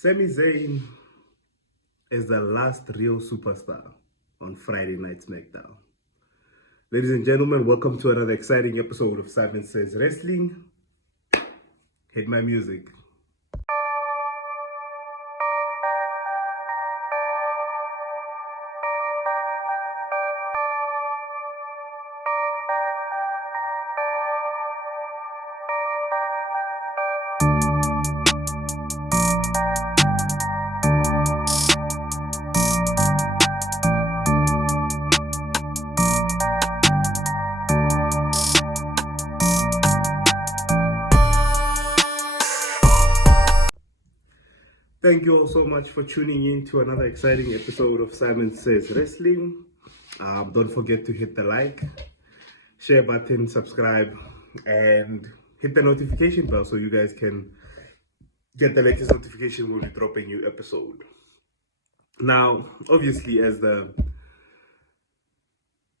Sami Zayn is the last real superstar on Friday Night Smackdown. Ladies and gentlemen, welcome to another exciting episode of Simonsays Wrestling. Hit my music. Thank you all so much for tuning in to another exciting episode of Simon Says Wrestling. Don't forget to hit the like, share button, subscribe, and hit the notification bell so you guys can get the latest notification when we drop a new episode. Now, obviously, as the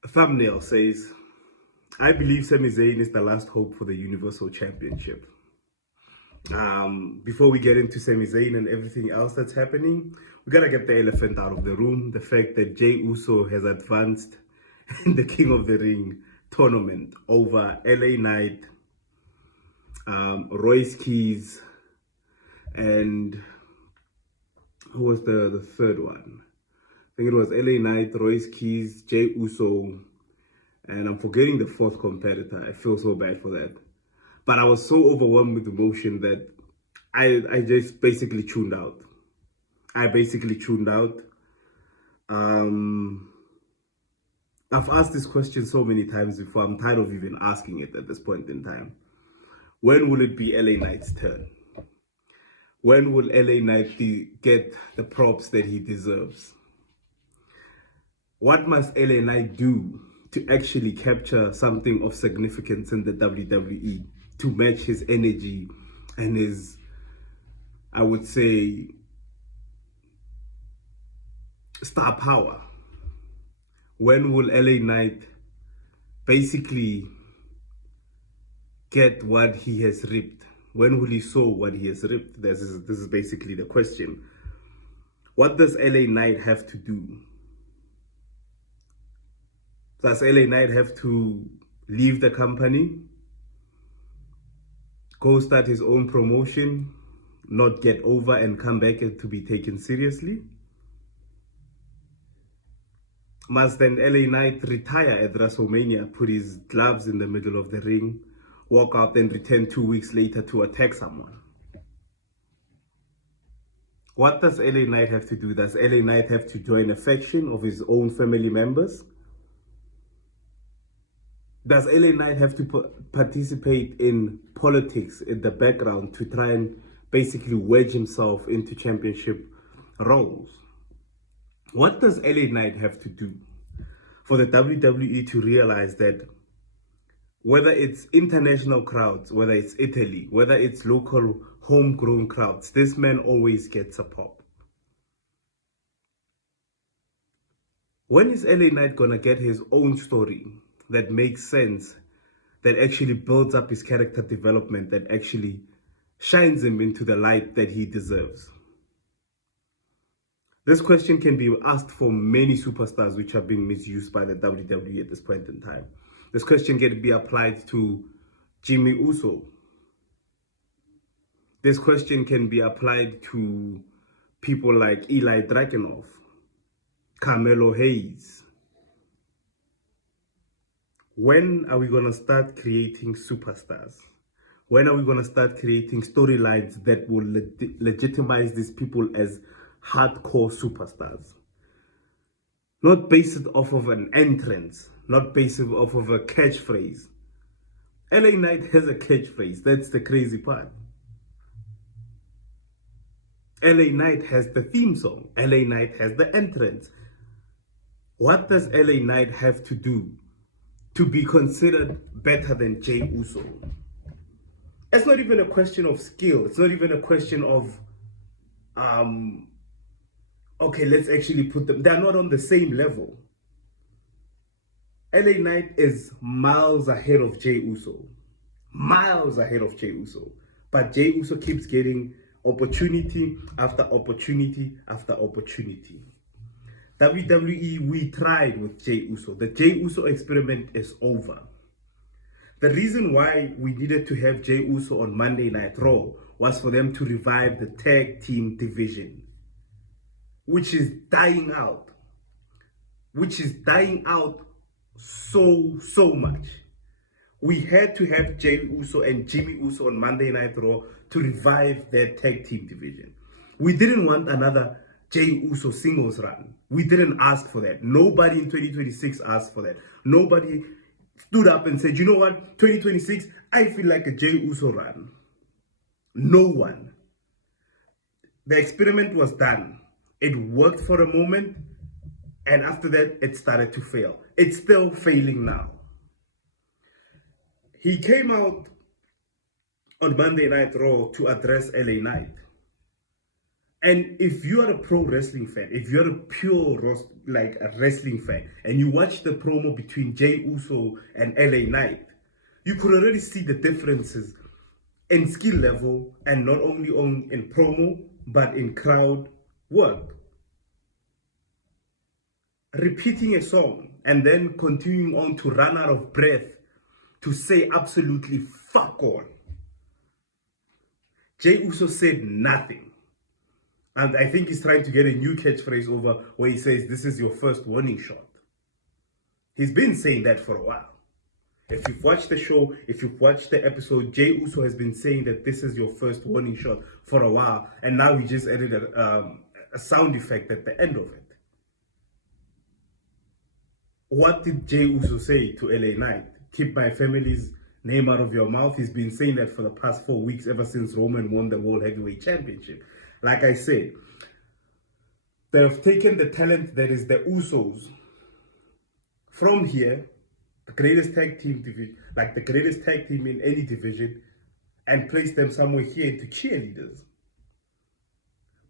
thumbnail says, I believe Sami Zayn is the last hope for the Universal Championship. Before we get into Sami Zayn and everything else that's happening, we gotta get the elephant out of the room. The fact that Jey Uso has advanced in the King of the Ring tournament over LA Knight, Royce Keys, and who was the third one? I think it was LA Knight, Royce Keys, Jey Uso, and I'm forgetting the fourth competitor. I feel so bad for that. But I was so overwhelmed with emotion that I just basically tuned out. I've asked this question so many times before. I'm tired of even asking it at this point in time. When will it be LA Knight's turn? When will LA Knight get the props that he deserves? What must LA Knight do to actually capture something of significance in the WWE to match his energy and his, I would say, star power? When will LA Knight basically get what he has ripped? When will he sow what he has ripped? This is basically the question. What does LA Knight have to do? Does LA Knight have to leave the company, go start his own promotion, not get over and come back to be taken seriously? Must then LA Knight retire at WrestleMania, put his gloves in the middle of the ring, walk out and return 2 weeks later to attack someone? What does LA Knight have to do? Does LA Knight have to join a faction of his own family members? Does LA Knight have to participate in politics in the background to try and basically wedge himself into championship roles? What does LA Knight have to do for the WWE to realize that whether it's international crowds, whether it's Italy, whether it's local homegrown crowds, this man always gets a pop? When is LA Knight gonna get his own story that makes sense, that actually builds up his character development, that actually shines him into the light that he deserves? This question can be asked for many superstars which are being misused by the WWE at this point in time. This question can be applied to Jimmy Uso. This question can be applied to people like Eli Dragunov, Carmelo Hayes. When are we going to start creating superstars? When are we going to start creating storylines that will legitimize these people as hardcore superstars? Not based off of an entrance, not based off of a catchphrase. LA Knight has a catchphrase. That's the crazy part. LA Knight has the theme song. LA Knight has the entrance. What does LA Knight have to do to be considered better than Jey Uso? It's not even a question of skill. It's not even a question of, okay, let's actually put them. They're not on the same level. LA Knight is miles ahead of Jey Uso. Miles ahead of Jey Uso. But Jey Uso keeps getting Opportunity after opportunity after opportunity. WWE, we tried with Jey Uso. The Jey Uso experiment is over. The reason why we needed to have Jey Uso on Monday Night Raw was for them to revive the tag team division, which is dying out. So much. We had to have Jey Uso and Jimmy Uso on Monday Night Raw to revive their tag team division. We didn't want another Jey Uso singles run. We didn't ask for that. Nobody in 2026 asked for that. Nobody stood up and said, you know what, 2026, I feel like a Jey Uso run. No one. The experiment was done. It worked for a moment, and after that, it started to fail. It's still failing now. He came out on Monday Night Raw to address LA Knight. And if you are a pro wrestling fan, if you're a pure a wrestling fan, and you watch the promo between Jey Uso and LA Knight, you could already see the differences in skill level, and not only in promo, but in crowd work. Repeating a song and then continuing on to run out of breath to say absolutely fuck all. Jey Uso said nothing. And I think he's trying to get a new catchphrase over where he says, this is your first warning shot. He's been saying that for a while. If you've watched the show, if you've watched the episode, Jey Uso has been saying that this is your first warning shot for a while. And now he just added a sound effect at the end of it. What did Jey Uso say to LA Knight? Keep my family's name out of your mouth. He's been saying that for the past 4 weeks, ever since Roman won the World Heavyweight Championship. Like I said, they have taken the talent that is the Usos from here, the greatest tag team division, like the greatest tag team in any division, and placed them somewhere here into cheerleaders,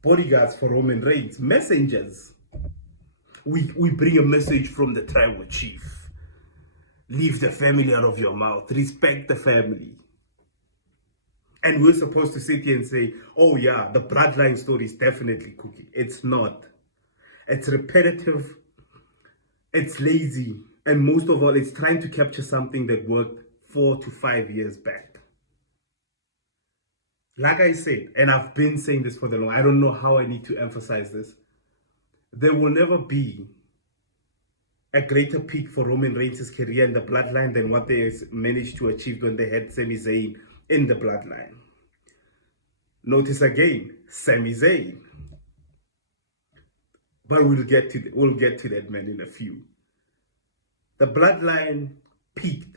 bodyguards for Roman Reigns, messengers. We bring a message from the tribal chief. Leave the family out of your mouth. Respect the family. And we're supposed to sit here and say, oh yeah, the bloodline story is definitely cooking. It's not. It's repetitive. It's lazy. And most of all, it's trying to capture something that worked 4 to 5 years back. Like I said, and I've been saying this for the long, I don't know how I need to emphasize this. There will never be a greater peak for Roman Reigns' career in the bloodline than what they managed to achieve when they had Sami Zayn in the bloodline. Notice again, Sami Zayn. But we'll get to that man in a few. The bloodline peaked.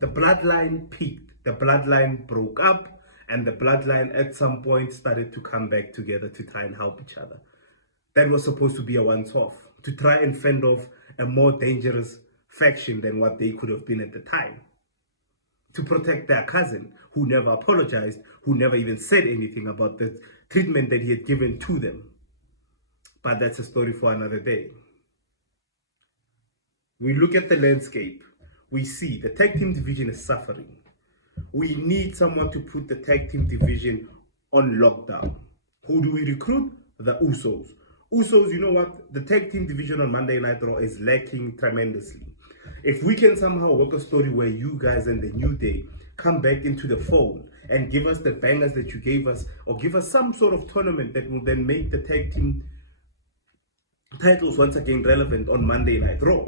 The bloodline peaked. The bloodline broke up, and the bloodline at some point started to come back together to try and help each other. That was supposed to be a once-off, to try and fend off a more dangerous faction than what they could have been at the time. To protect their cousin, who never apologized, who never even said anything about the treatment that he had given to them. But that's a story for another day. We look at the landscape. We see the tag team division is suffering. We need someone to put the tag team division on lockdown. Who do we recruit? The Usos. Usos, you know what? The tag team division on Monday Night Raw is lacking tremendously. If we can somehow work a story where you guys and the New Day come back into the fold and give us the bangers that you gave us, or give us some sort of tournament that will then make the tag team titles once again relevant on Monday Night Raw,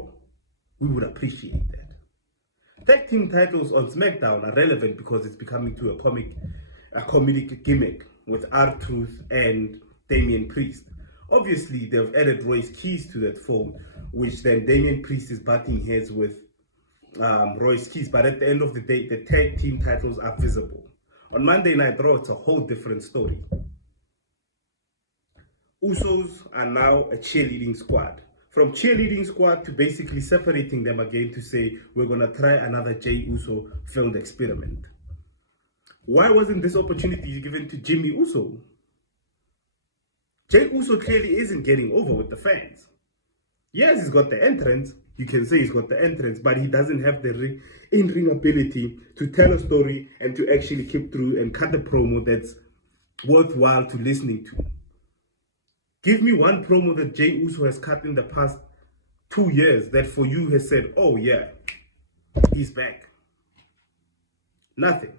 we would appreciate that. Tag team titles on Smackdown are relevant because it's becoming to a comedic gimmick with R-Truth and Damian Priest. Obviously, they've added Royce Keys to that fold, which then Damian Priest is butting heads with Royce Keys. But at the end of the day, the tag team titles are visible. On Monday Night Raw, it's a whole different story. Usos are now a cheerleading squad. From cheerleading squad to basically separating them again to say, we're going to try another Jey Uso failed experiment. Why wasn't this opportunity given to Jimmy Uso? Jey Uso clearly isn't getting over with the fans. Yes, he's got the entrance. You can say he's got the entrance, but he doesn't have the in-ring ability to tell a story and to actually keep through and cut a promo that's worthwhile to listening to. Give me one promo that Jey Uso has cut in the past 2 years that for you has said, oh yeah, he's back. Nothing.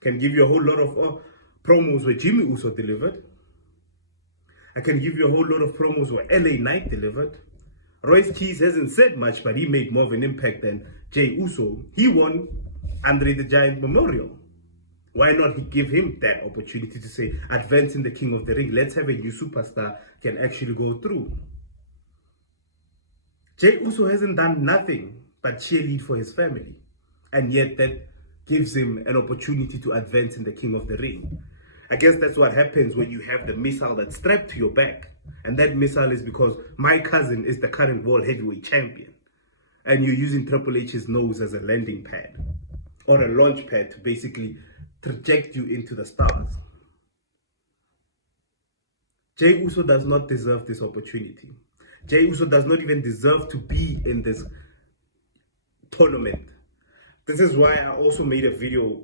Can give you a whole lot of promos where Jimmy Uso delivered. I can give you a whole lot of promos where LA Knight delivered. Royce Keys hasn't said much, but he made more of an impact than Jey Uso. He won Andre the Giant Memorial. Why not give him that opportunity to say, advancing the King of the Ring, let's have a new superstar can actually go through. Jey Uso hasn't done nothing but cheerlead for his family. And yet that gives him an opportunity to advance in the King of the Ring. I guess that's what happens when you have the missile that's strapped to your back. And that missile is because my cousin is the current world heavyweight champion. And you're using Triple H's nose as a landing pad or a launch pad to basically traject you into the stars. Jey Uso does not deserve this opportunity. Jey Uso does not even deserve to be in this tournament. This is why I also made a video,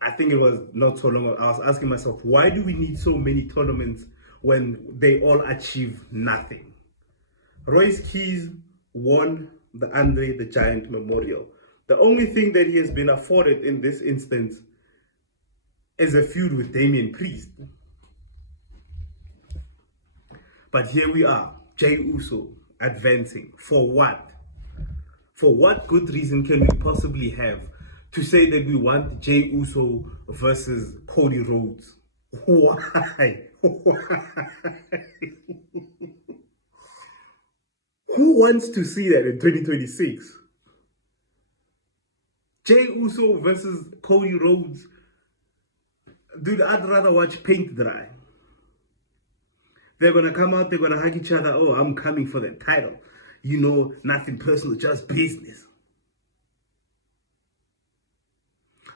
I think it was not so long ago. I was asking myself, why do we need so many tournaments when they all achieve nothing? Royce Keys won the Andre the Giant Memorial. The only thing that he has been afforded in this instance is a feud with Damian Priest. But here we are, Jey Uso advancing. For what? For what good reason can we possibly have to say that we want Jey Uso versus Cody Rhodes? Why? Why? Who wants to see that in 2026? Jey Uso versus Cody Rhodes. Dude, I'd rather watch paint dry. They're going to come out, they're going to hug each other. Oh, I'm coming for the title. You know, nothing personal, just business.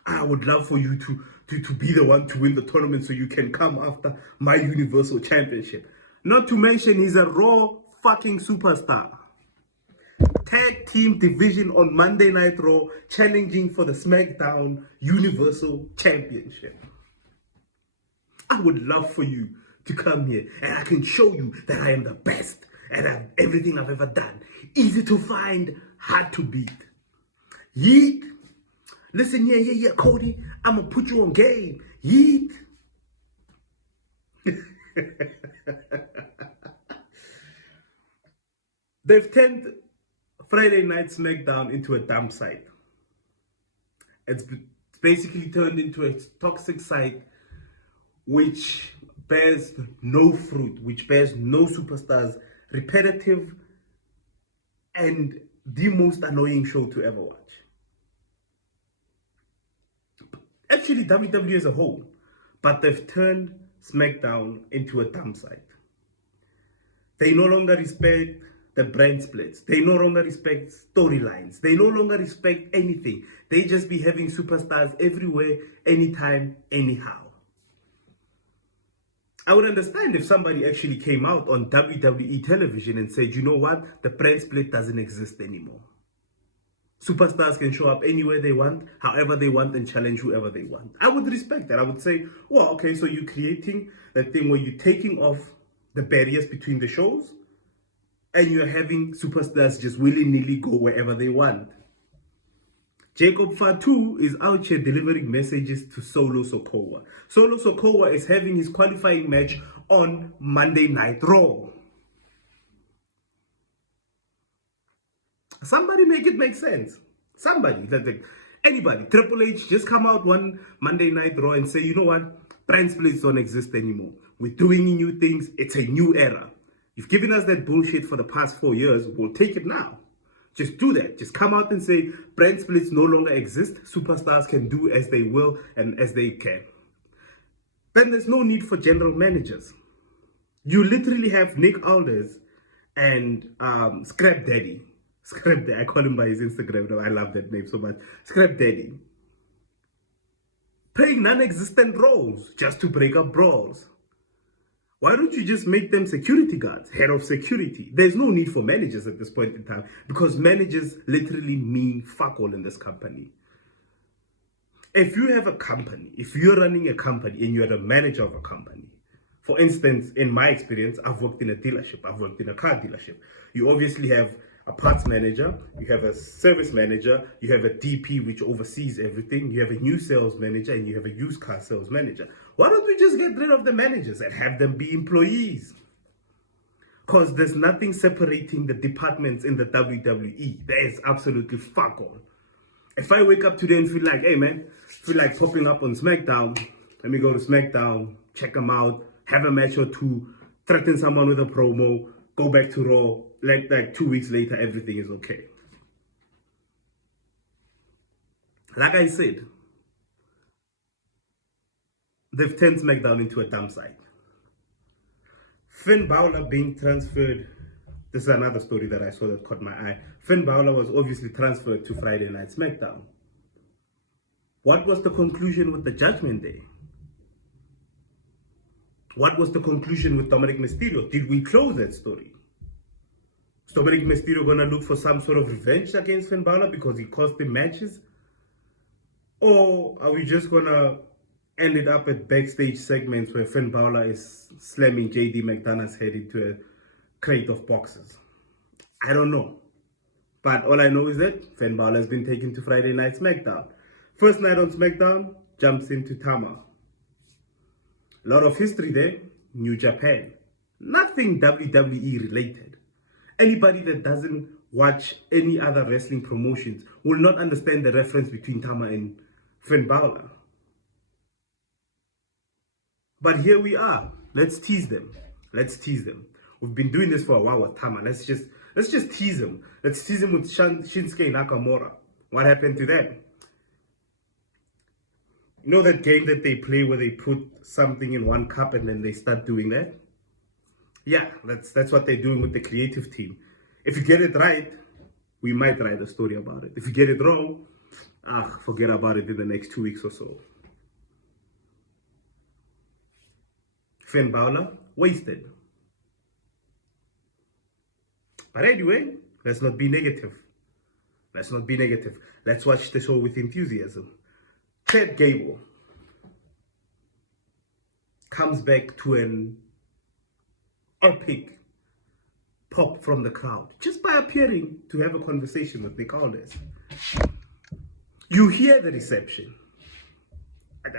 I would love for you to be the one to win the tournament so you can come after my Universal Championship. Not to mention, he's a Raw fucking superstar. Tag team division on Monday Night Raw, challenging for the Smackdown Universal Championship. I would love for you to come here and I can show you that I am the best and everything I've ever done. Easy to find, hard to beat. Yeet. Listen, yeah, Cody, I'm gonna put you on game. Yeet. They've turned Friday Night Smackdown into a dump site. It's basically turned into a toxic site which bears no fruit, which bears no superstars, repetitive, and the most annoying show to ever watch. Actually, WWE as a whole, but they've turned SmackDown into a dump site. They no longer respect the brand splits. They no longer respect storylines. They no longer respect anything. They just be having superstars everywhere, anytime, anyhow. I would understand if somebody actually came out on WWE television and said, you know what, the brand split doesn't exist anymore. Superstars can show up anywhere they want, however they want, and challenge whoever they want. I would respect that. I would say, well, okay, so you're creating that thing where you're taking off the barriers between the shows and you're having superstars just willy-nilly go wherever they want. Jacob Fatu is out here delivering messages to Solo Sikoa. Solo Sikoa is having his qualifying match on Monday Night Raw. Somebody make it make sense. Somebody, anybody, Triple H, just come out one Monday Night Raw and say, you know what, brand splits don't exist anymore. We're doing new things. It's a new era. You've given us that bullshit for the past 4 years. We'll take it now. Just do that. Just come out and say brand splits no longer exist. Superstars can do as they will and as they can. Then there's no need for general managers. You literally have Nick Aldis and Scrap Daddy. Scrap Daddy. I call him by his Instagram now. I love that name so much. Scrap Daddy. Playing non-existent roles just to break up brawls. Why don't you just make them security guards, head of security? There's no need for managers at this point in time because managers literally mean fuck all in this company. If you have a company, if you're running a company and you're the manager of a company, for instance, in my experience, I've worked in a dealership, I've worked in a car dealership. You obviously have a parts manager, you have a service manager, you have a DP which oversees everything, you have a new sales manager, and you have a used car sales manager. Why don't we just get rid of the managers and have them be employees? Because there's nothing separating the departments in the WWE. There is absolutely fuck all. If I wake up today and feel like, hey man, feel like popping up on Smackdown, let me go to Smackdown, check them out, have a match or two, threaten someone with a promo, go back to Raw, like 2 weeks later, everything is okay. Like I said, they've turned Smackdown into a dump site. Finn Balor being transferred, this is another story that I saw that caught my eye. Finn Balor was obviously transferred to Friday Night Smackdown. What was the conclusion with the Judgment Day? What was the conclusion with Dominic Mysterio? Did we close that story? Is Dominic Mysterio gonna look for some sort of revenge against Finn Balor because he cost him matches? Or are we just gonna end it up at backstage segments where Finn Balor is slamming JD McDonough's head into a crate of boxes? I don't know. But all I know is that Finn Balor has been taken to Friday Night Smackdown. First night on Smackdown, jumps into Tama. A lot of history there, New Japan. Nothing WWE related. Anybody that doesn't watch any other wrestling promotions will not understand the reference between Tama and Finn Balor. But here we are. Let's tease them. Let's tease them. We've been doing this for a while with Tama. Let's just tease him. Let's tease him with Shinsuke Nakamura. What happened to that? You know that game that they play where they put something in one cup and then they start doing that? Yeah, that's what they're doing with the creative team. If you get it right, we might write a story about it. If you get it wrong, forget about it in the next 2 weeks or so. Finn Balor, wasted. But anyway, let's not be negative. Let's not be negative. Let's watch the show with enthusiasm. Chad Gable comes back to an epic pop from the crowd just by appearing to have a conversation with Nick Aldis. You hear the reception.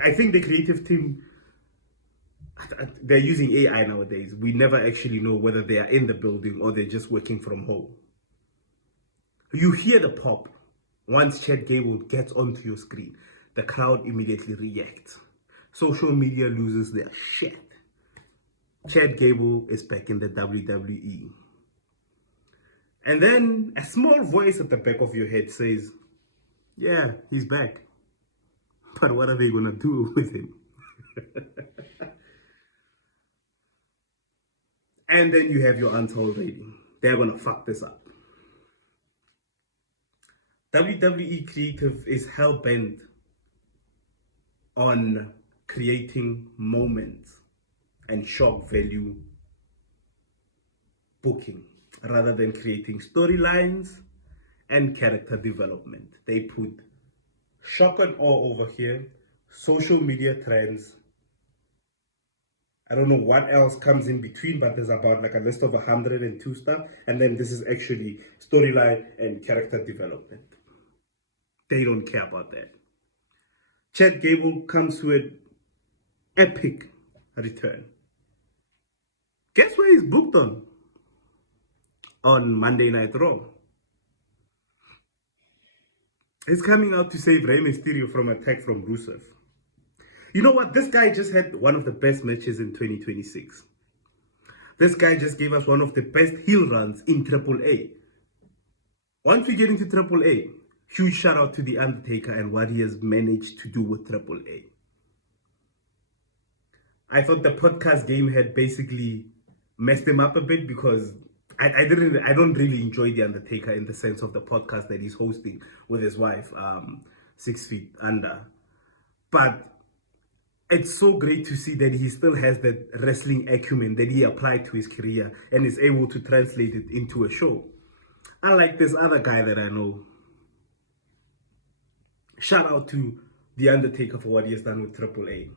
I think the creative team, they're using AI nowadays. We never actually know whether they are in the building or they're just working from home. You hear the pop once Chad Gable gets onto your screen. The crowd immediately reacts. Social media loses their shit. Chad Gable is back in the WWE. And then a small voice at the back of your head says, yeah, he's back. But what are they going to do with him? And then you have your untold rating. They're going to fuck this up. WWE Creative is hell-bent on creating moments and shock value booking rather than creating storylines and character development. They put shock and awe over here, social media trends. I don't know what else comes in between, but there's about like a list of 102 stuff. And then this is actually storyline and character development. They don't care about that. Chad Gable comes to an epic return. Guess where he's booked on? On Monday Night Raw. He's coming out to save Rey Mysterio from an attack from Rusev. You know what? This guy just had one of the best matches in 2026. This guy just gave us one of the best heel runs in AAA. Once we get into AAA, huge shout out to The Undertaker and what he has managed to do with AAA. I thought the podcast game had basically messed him up a bit because I don't really enjoy The Undertaker in the sense of the podcast that he's hosting with his wife, 6 Feet Under. But it's so great to see that he still has that wrestling acumen that he applied to his career and is able to translate it into a show. Unlike this other guy that I know. Shout out to The Undertaker for what he has done with Triple A.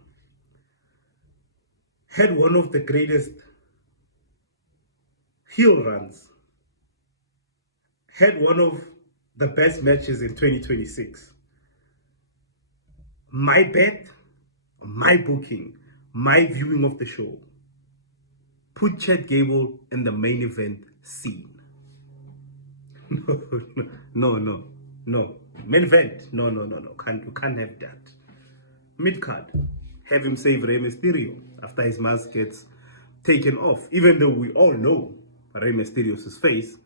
Had one of the greatest heel runs. Had one of the best matches in 2026. My bet, my booking, my viewing of the show, put Chad Gable in the main event scene. No. Main event, no. You can't have that. Mid-card, have him save Rey Mysterio after his mask gets taken off. Even though we all know Rey Mysterio's face,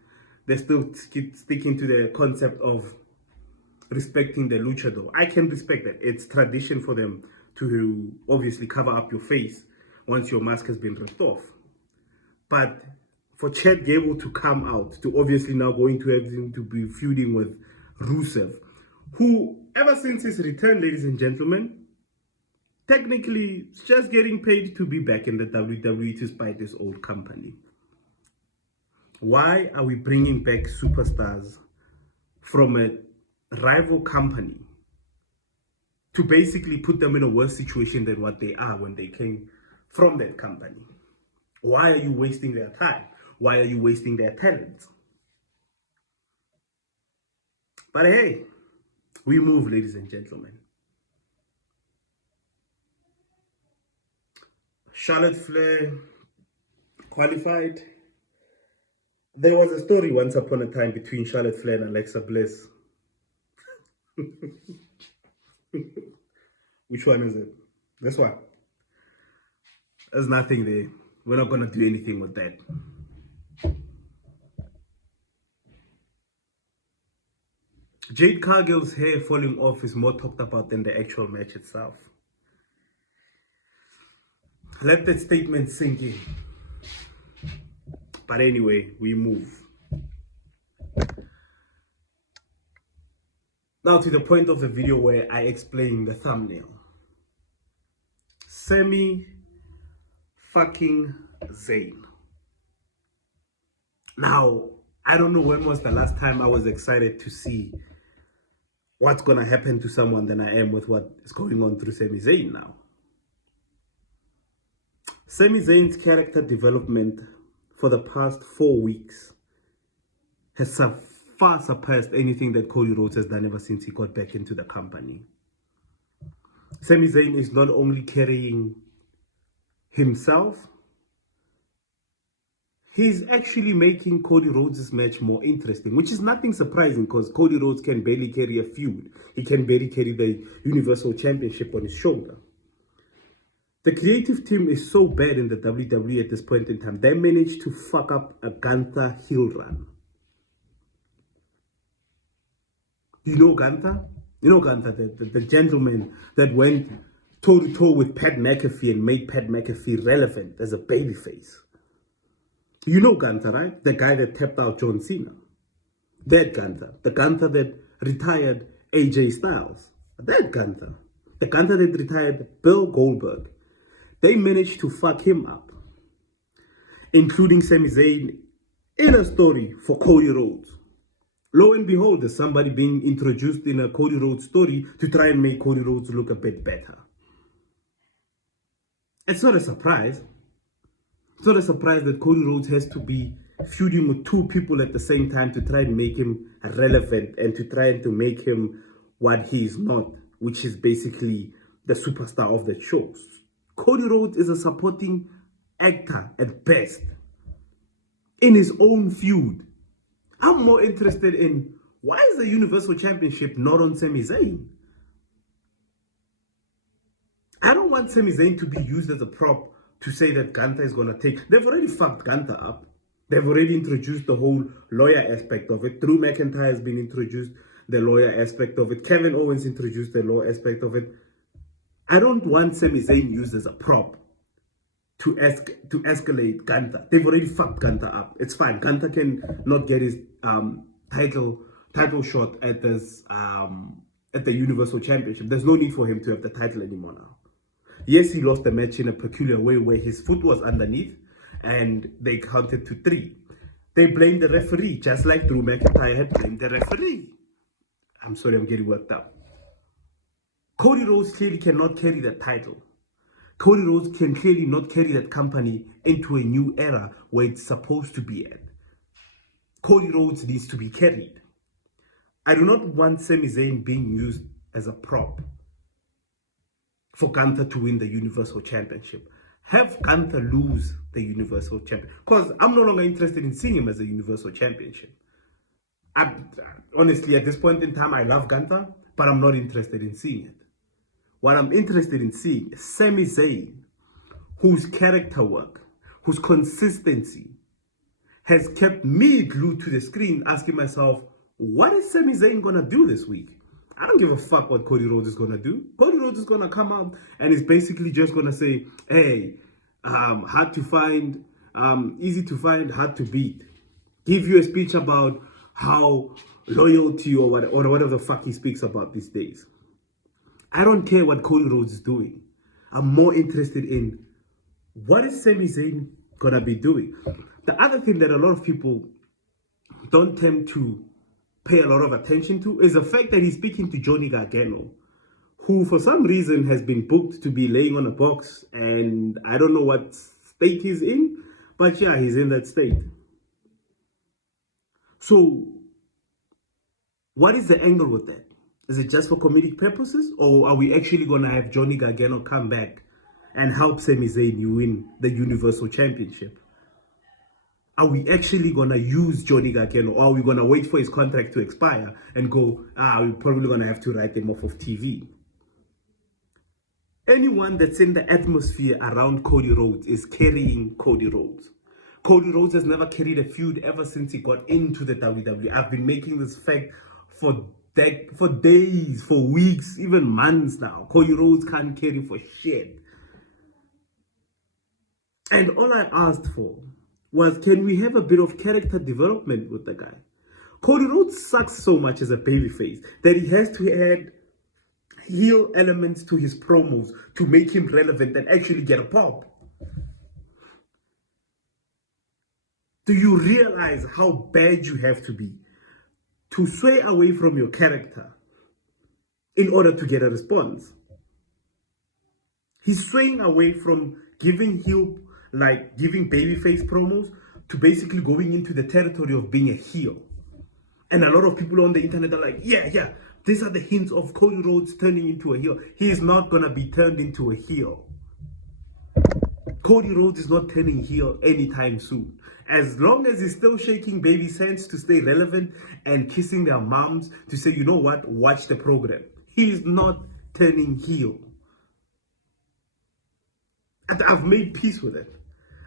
they still keep sticking to the concept of respecting the luchador. I can respect that. It's tradition for them to obviously cover up your face once your mask has been ripped off. But for Chad Gable to come out, to obviously now going to have him to be feuding with Rusev, who ever since his return, ladies and gentlemen, technically is just getting paid to be back in the WWE to spite this old company. Why are we bringing back superstars from a rival company to basically put them in a worse situation than what they are when they came from that company? Why are you wasting their time? Why are you wasting their talent? But hey, we move, ladies and gentlemen. Charlotte Flair qualified. There was a story once upon a time between Charlotte Flair and Alexa Bliss. Which one is it? This one. There's nothing there. We're not going to do anything with that. Jade Cargill's hair falling off is more talked about than the actual match itself. Let that statement sink in. But anyway, we move. Now to the point of the video where I explain the thumbnail. Sami fucking Zayn. Now, I don't know when was the last time I was excited to see what's gonna happen to someone than I am with what is going on through Sami Zayn now. Sami Zayn's character development for the past 4 weeks has far surpassed anything that Cody Rhodes has done ever since he got back into the company. Sami Zayn is not only carrying himself, he's actually making Cody Rhodes' match more interesting, which is nothing surprising because Cody Rhodes can barely carry a feud. He can barely carry the Universal Championship on his shoulder. The creative team is so bad in the WWE at this point in time, they managed to fuck up a Gunther heel run. You know Gunther? You know Gunther, the gentleman that went toe-to-toe with Pat McAfee and made Pat McAfee relevant as a babyface. You know Gunther, right? The guy that tapped out John Cena. That Gunther. The Gunther that retired AJ Styles. That Gunther. The Gunther that retired Bill Goldberg. They managed to fuck him up, including Sami Zayn in a story for Cody Rhodes. Lo and behold, there's somebody being introduced in a Cody Rhodes story to try and make Cody Rhodes look a bit better. It's not a surprise. It's not a surprise that Cody Rhodes has to be feuding with two people at the same time to try and make him relevant and to try and to make him what he is not, which is basically the superstar of the shows. Cody Rhodes is a supporting actor at best in his own feud. I'm more interested in why is the Universal Championship not on Sami Zayn? I don't want Sami Zayn to be used as a prop to say that Gunther is going to take. They've already fucked Gunther up. They've already introduced the whole lawyer aspect of it. Drew McIntyre has been introduced, the lawyer aspect of it. Kevin Owens introduced the law aspect of it. I don't want Sami Zayn used as a prop to escalate Gunther. They've already fucked Gunther up. It's fine. Gunther can not get his title shot at the Universal Championship. There's no need for him to have the title anymore now. Yes, he lost the match in a peculiar way where his foot was underneath and they counted to 3. They blamed the referee, just like Drew McIntyre had blamed the referee. I'm sorry, I'm getting worked up. Cody Rhodes clearly cannot carry that title. Cody Rhodes can clearly not carry that company into a new era where it's supposed to be at. Cody Rhodes needs to be carried. I do not want Sami Zayn being used as a prop for Gunther to win the Universal Championship. Have Gunther lose the Universal Championship. Because I'm no longer interested in seeing him as a Universal Championship. Honestly, at this point in time, I love Gunther, but I'm not interested in seeing it. What I'm interested in seeing is Sami Zayn, whose character work, whose consistency has kept me glued to the screen asking myself, what is Sami Zayn going to do this week? I don't give a fuck what Cody Rhodes is going to do. Cody Rhodes is going to come out and is basically just going to say, hey, hard to find, easy to find, hard to beat. Give you a speech about how loyalty or whatever the fuck he speaks about these days. I don't care what Cody Rhodes is doing. I'm more interested in what is Sami Zayn going to be doing. The other thing that a lot of people don't tend to pay a lot of attention to is the fact that he's speaking to Johnny Gargano, who for some reason has been booked to be laying on a box, and I don't know what state he's in, but yeah, he's in that state. So what is the angle with that? Is it just for comedic purposes, or are we actually going to have Johnny Gargano come back and help Sami Zayn win the Universal Championship? Are we actually going to use Johnny Gargano, or are we going to wait for his contract to expire and go, we're probably going to have to write him off of TV? Anyone that's in the atmosphere around Cody Rhodes is carrying Cody Rhodes. Cody Rhodes has never carried a feud ever since he got into the WWE. I've been making this fact for days, for weeks, even months now. Cody Rhodes can't carry for shit. And all I asked for was, can we have a bit of character development with the guy? Cody Rhodes sucks so much as a babyface that he has to add heel elements to his promos to make him relevant and actually get a pop. Do you realize how bad you have to be to sway away from your character in order to get a response? He's swaying away from giving babyface promos to basically going into the territory of being a heel. And a lot of people on the internet are like, yeah, these are the hints of Cody Rhodes turning into a heel. He is not going to be turned into a heel. Cody Rhodes is not turning heel anytime soon. As long as he's still shaking baby's hands to stay relevant and kissing their moms to say, you know what, watch the program. He is not turning heel. And I've made peace with it.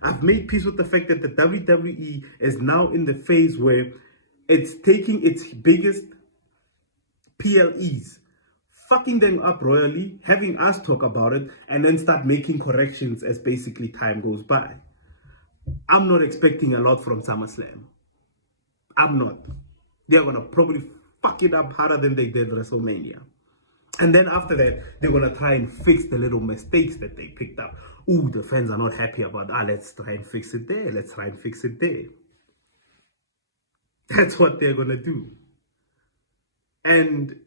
I've made peace with the fact that the WWE is now in the phase where it's taking its biggest PLEs, fucking them up royally, having us talk about it, and then start making corrections as basically time goes by. I'm not expecting a lot from SummerSlam. I'm not. They're going to probably fuck it up harder than they did WrestleMania. And then after that, they're going to try and fix the little mistakes that they picked up. Ooh, the fans are not happy about, let's try and fix it there. Let's try and fix it there. That's what they're going to do. And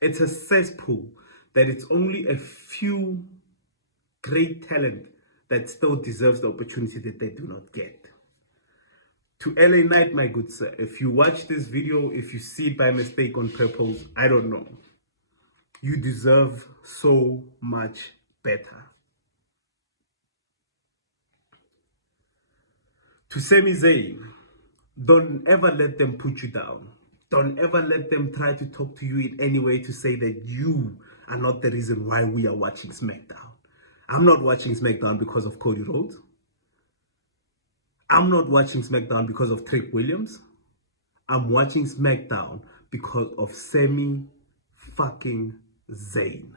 it's a cesspool that it's only a few great talent that still deserves the opportunity that they do not get. To LA Knight, my good sir, if you watch this video, if you see it by mistake on purpose, I don't know. You deserve so much better. To Sami Zayn, don't ever let them put you down. Don't ever let them try to talk to you in any way to say that you are not the reason why we are watching Smackdown. I'm not watching Smackdown because of Cody Rhodes. I'm not watching Smackdown because of Trick Williams. I'm watching Smackdown because of Sami fucking Zayn.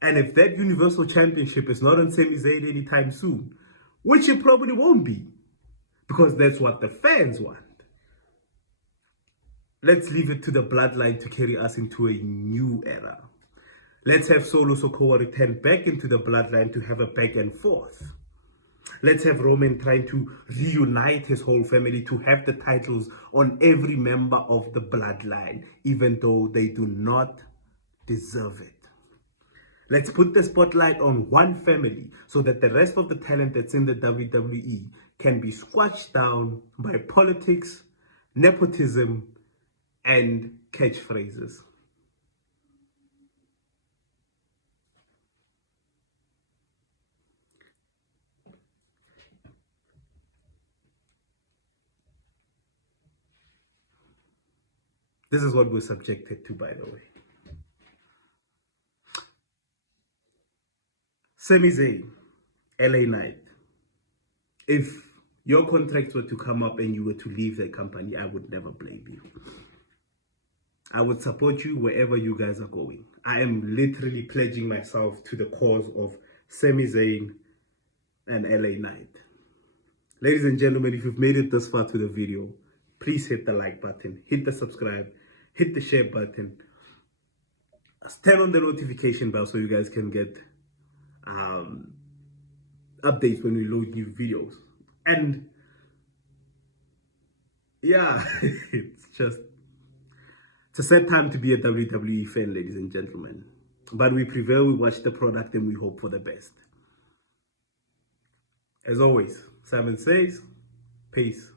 And if that Universal Championship is not on Sami Zayn anytime soon, which it probably won't be, because that's what the fans want, let's leave it to the bloodline to carry us into a new era. Let's have Solo Sikoa return back into the bloodline to have a back and forth. Let's have Roman trying to reunite his whole family to have the titles on every member of the bloodline, even though they do not deserve it. Let's put the spotlight on one family so that the rest of the talent that's in the WWE can be squashed down by politics, nepotism, and catchphrases. This is what we're subjected to, by the way. Sami Zayn, LA Knight. If your contracts were to come up and you were to leave the company, I would never blame you. I would support you wherever you guys are going. I am literally pledging myself to the cause of Sami Zayn and LA Knight. Ladies and gentlemen, if you've made it this far to the video, please hit the like button, hit the subscribe, hit the share button, turn on the notification bell so you guys can get updates when we load new videos. And yeah, it's a sad time to be a WWE fan, ladies and gentlemen. But we prevail, we watch the product, and we hope for the best. As always, Simonsays, peace.